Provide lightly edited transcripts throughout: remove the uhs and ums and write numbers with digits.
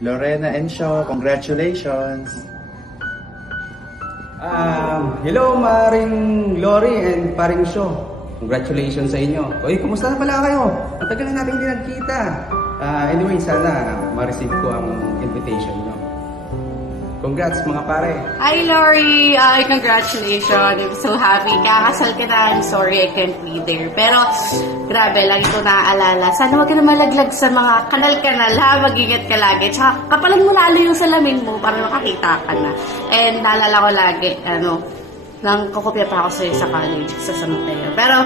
Lorena and Shaw, congratulations! Hello, Maring Lori and Paring Shaw. Congratulations sa inyo. Oy, kumusta na pala kayo? Ang tagal na natin hindi nagkita. Anyway, sana ma-receive ko ang invitation nyo. Congrats mga pare. Hi, Lori! Congratulations! I'm so happy. Kakasal ka na. I'm sorry I can't be there. Pero, grabe, lagi ko naaalala. Sana huwag ka na malaglag sa mga kanal-kanal, ha? Mag-ingat ka lagi. Tsaka, kapalan mo lalo yung salamin mo para makakita ka na. And, naalala ko lagi, nang kukopya pa ako sa'yo sa college, sa San Mateo. Pero,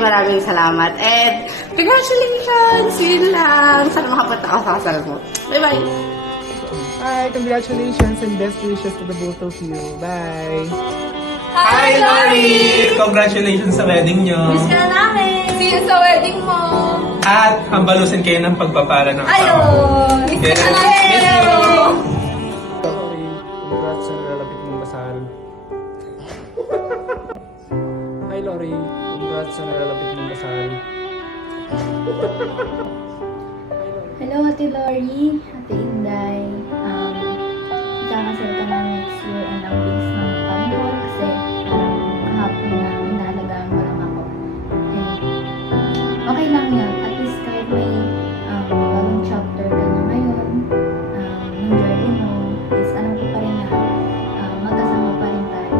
maraming salamat. And, congratulations! Yun lang. Sana makapunta ako sa kasal mo. Bye-bye! Hi, congratulations and best wishes to the both of you. Bye! Hi, Lori! Congratulations sa wedding nyo. Miss ka na namin! See you sa wedding mo! At hambalusin kayo ng pagpapala ng Ayun! Miss ka na namin! Sorry, congrats sa nalalapit mong kasal. Hi, Lori. Congrats sa nalalapit mong kasal. Hello, Ate Lori, Ate Inday. Kakasal ka na next year and ang bilis ng panahon kasi kahapon na inaalagaan mo lang ako. And okay lang yan. At least kahit may bagong chapter ka na ngayon ng journey mo, is alam ko pa rin na magkasama pa rin tayo.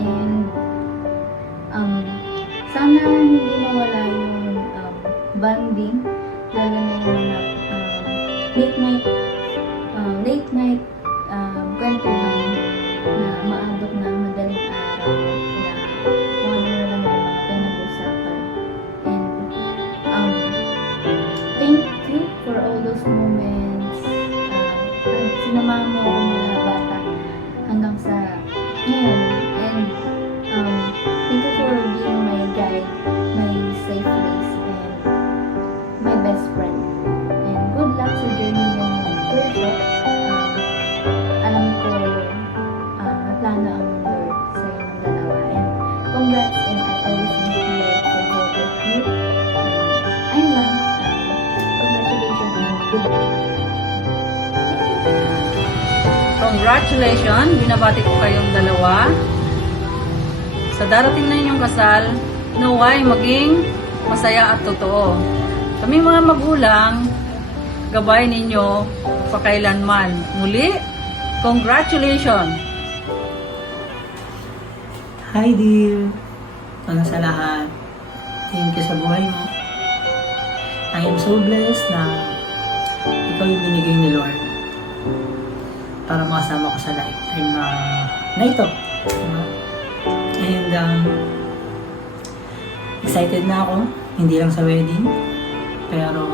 And sana hindi mawala yung bonding, lalo na yung mga late night kwentuhan na maabot na madaling araw na kung ano na naman mga pinag-usapan. And thank you for all those moments. Sinama mo ako mga bata hanggang sa ngayon. And thank you for being my guide, my safe place, and my best friend. And good luck sa journey niyo ng workshop. Alam ko, may plano ang Lord sa inyong dalawa. And congrats, and I always be here for both of you. Ayun lang. Congratulations and good luck. Congratulations! Binabati ko kayong dalawa. Sa darating na inyong kasal, naway maging masaya at totoo. Kami mga magulang, gabay ninyo pakailanman. Muli, congratulations! Hi dear! Una sa lahat, thank you sa buhay mo. I am so blessed na ikaw yung binigay ni Lord para makasama ko sa lifetime na ito. And excited na ako, hindi lang sa wedding, pero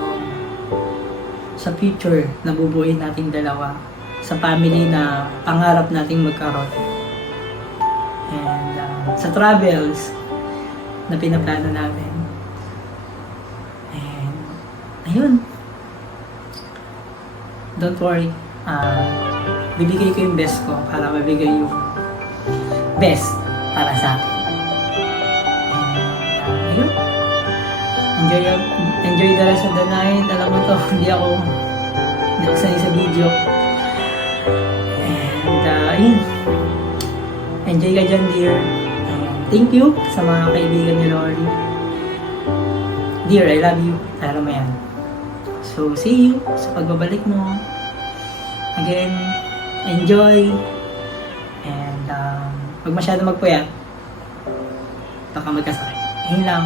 sa future na bubuuin nating dalawa, sa family na pangarap nating magkaroon. And sa travels na pinaplano namin. And ayun. Don't worry. bibigay ko yung best ko para mabigay yung best para sa akin. And, ayun. Enjoy the rest of the night. Alam mo to, hindi ako sanay sa video. And, ayun. Enjoy ka dyan, dear. Thank you sa mga kaibigan ni Lori. Dear, I love you. Alam mo yan. So, see you sa pagbabalik mo. Again, enjoy. And, huwag masyado magpuyat. Baka magkasakit. Yun lang.